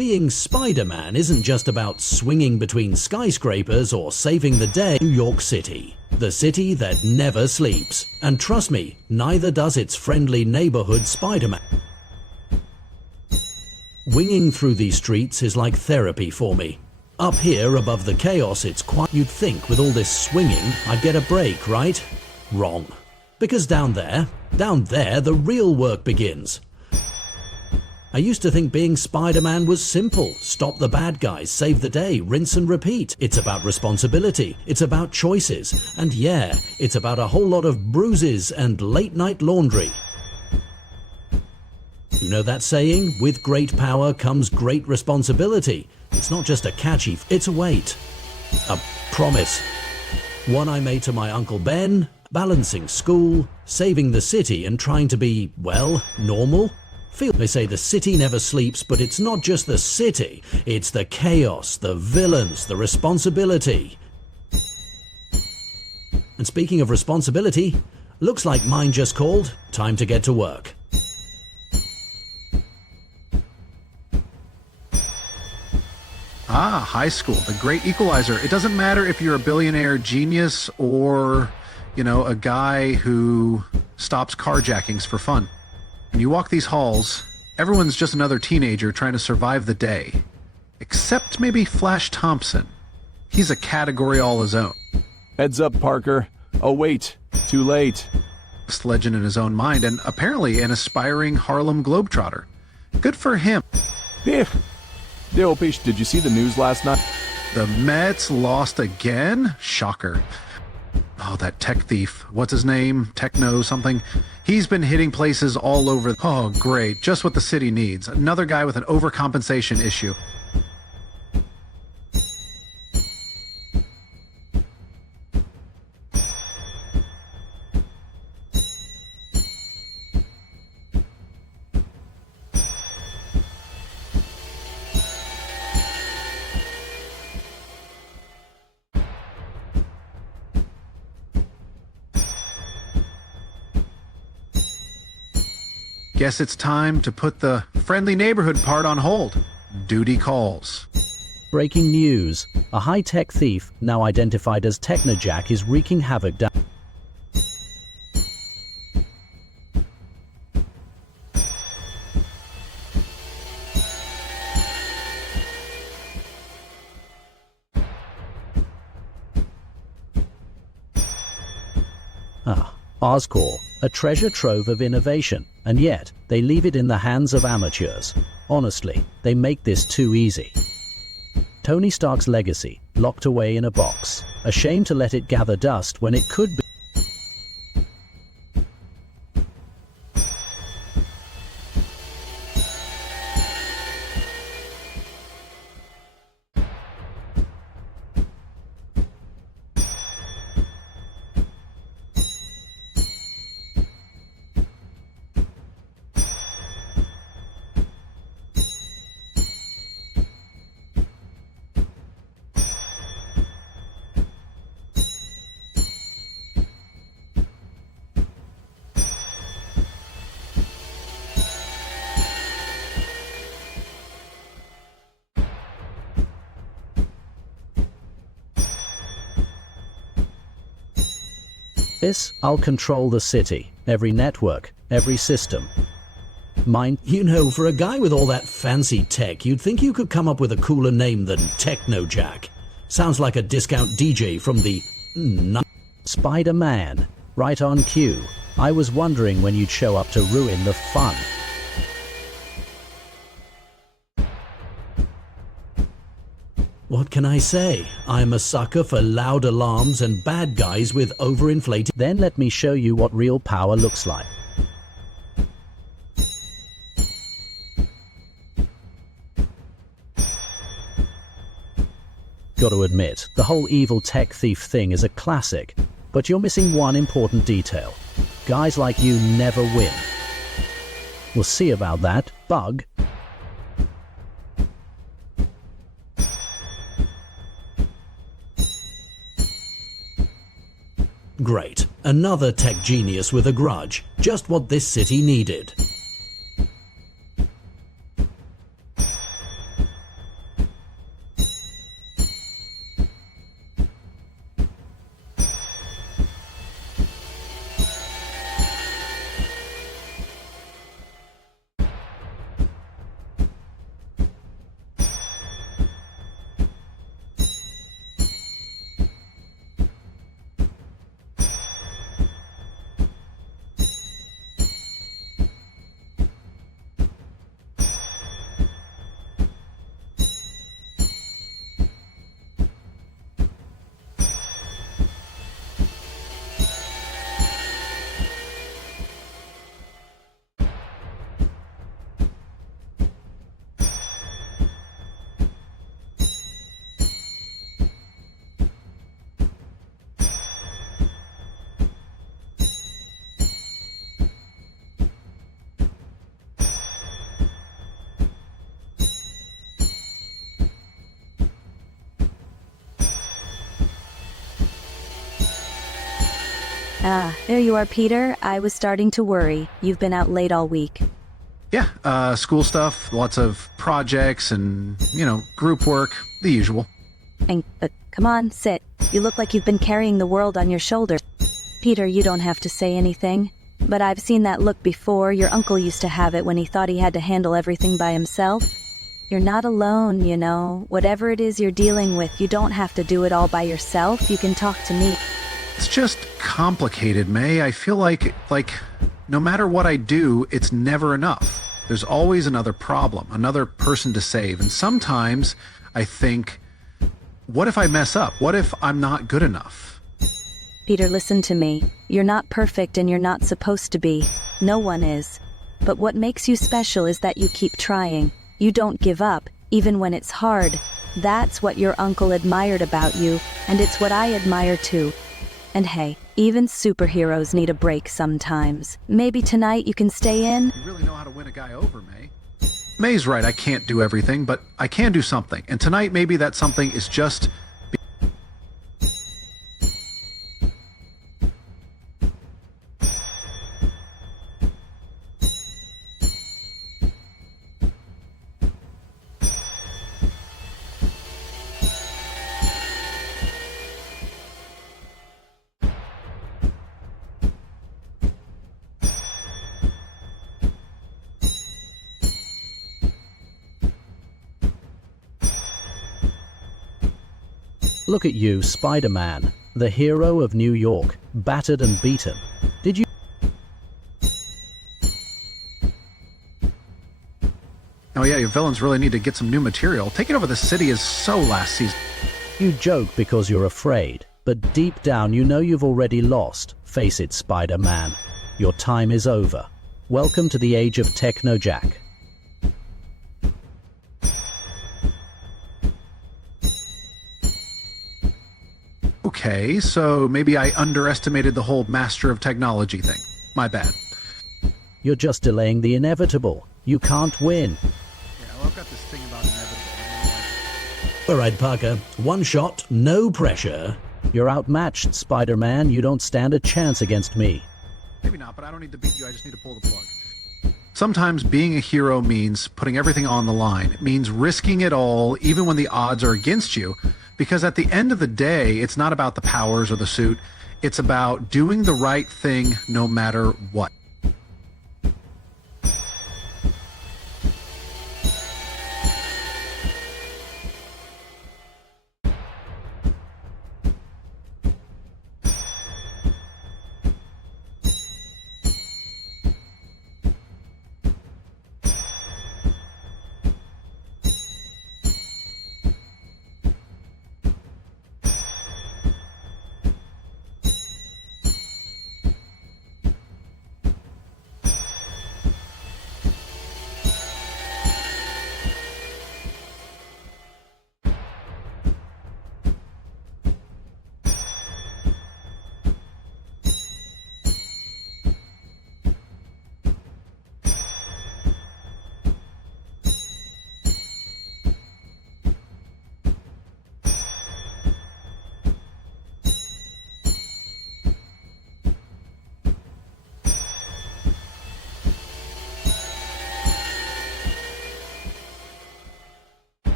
Being Spider-Man isn't just about swinging between skyscrapers or saving the day. New York City, the city that never sleeps. And trust me, neither does its friendly neighborhood Spider-Man. Winging through these streets is like therapy for me. Up here above the chaos, it's quiet. You'd think with all this swinging, I'd get a break, right? Wrong. Because down there, the real work begins. I used to think being Spider-Man was simple. Stop the bad guys, save the day, rinse and repeat. It's about responsibility. It's about choices. And yeah, it's about a whole lot of bruises and late-night laundry. You know that saying, with great power comes great responsibility. It's not just a catchy, it's a weight. A promise. One I made to my Uncle Ben, balancing school, saving the city and trying to be, well, normal. They say the city never sleeps, but it's not just the city. It's the chaos, the villains, the responsibility. And speaking of responsibility, looks like mine just called. Time to get to work. Ah, high school, the great equalizer. It doesn't matter if you're a billionaire genius or, a guy who stops carjackings for fun. When you walk these halls, everyone's just another teenager trying to survive the day. Except maybe Flash Thompson. He's a category all his own. Heads up, Parker. Oh wait, too late. This legend in his own mind, and apparently an aspiring Harlem Globetrotter. Good for him. Did you see the news last night? The Mets lost again? Shocker. Oh, that tech thief. What's his name? Techno something? He's been hitting places all over. Oh, great. Just what the city needs. Another guy with an overcompensation issue. Guess it's time to put the friendly neighborhood part on hold. Duty calls. Breaking news. A high-tech thief, now identified as Technojack, is wreaking havoc down. Oscorp, a treasure trove of innovation, and yet they leave it in the hands of amateurs. Honestly, they make this too easy. Tony Stark's legacy, locked away in a box. A shame to let it gather dust when it could be. I'll control the city, every network, every system. For a guy with all that fancy tech, you'd think you could come up with a cooler name than Technojack. Sounds like a discount DJ from the... Spider-Man, right on cue. I was wondering when you'd show up to ruin the fun. What can I say? I'm a sucker for loud alarms and bad guys with overinflated... Then let me show you what real power looks like. Gotta admit, the whole evil tech thief thing is a classic, but you're missing one important detail. Guys like you never win. We'll see about that, Bug. Great. Another tech genius with a grudge. Just what this city needed. Ah, there you are, Peter. I was starting to worry. You've been out late all week. Yeah, school stuff, lots of projects and, group work, the usual. But come on, sit. You look like you've been carrying the world on your shoulders. Peter, you don't have to say anything. But I've seen that look before. Your uncle used to have it when he thought he had to handle everything by himself. You're not alone, you know. Whatever it is you're dealing with, you don't have to do it all by yourself. You can talk to me. It's just complicated, May. I feel like no matter what I do, it's never enough. There's always another problem, another person to save. And sometimes I think, what if I mess up? What if I'm not good enough? Peter, listen to me. You're not perfect and you're not supposed to be. No one is. But what makes you special is that you keep trying. You don't give up, even when it's hard. That's what your uncle admired about you, and it's what I admire too. And hey, even superheroes need a break sometimes. Maybe tonight you can stay in? You really know how to win a guy over, May. May's right, I can't do everything, but I can do something. And tonight maybe that something is just... Look at you, Spider-Man, the hero of New York, battered and beaten. Did you... Oh yeah, your villains really need to get some new material. Taking over the city is so last season. You joke because you're afraid, but deep down you know you've already lost. Face it, Spider-Man. Your time is over. Welcome to the age of Technojack. Okay, so maybe I underestimated the whole master of technology thing. My bad. You're just delaying the inevitable. You can't win. Yeah, well, I've got this thing about inevitable. All right, Parker. One shot, no pressure. You're outmatched, Spider-Man. You don't stand a chance against me. Maybe not, but I don't need to beat you. I just need to pull the plug. Sometimes being a hero means putting everything on the line. It means risking it all, even when the odds are against you. Because at the end of the day, it's not about the powers or the suit. It's about doing the right thing no matter what.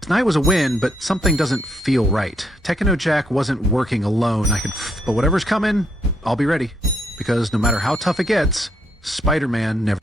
Tonight was a win, but something doesn't feel right. Technojack wasn't working alone. But whatever's coming, I'll be ready. Because no matter how tough it gets, Spider-Man never...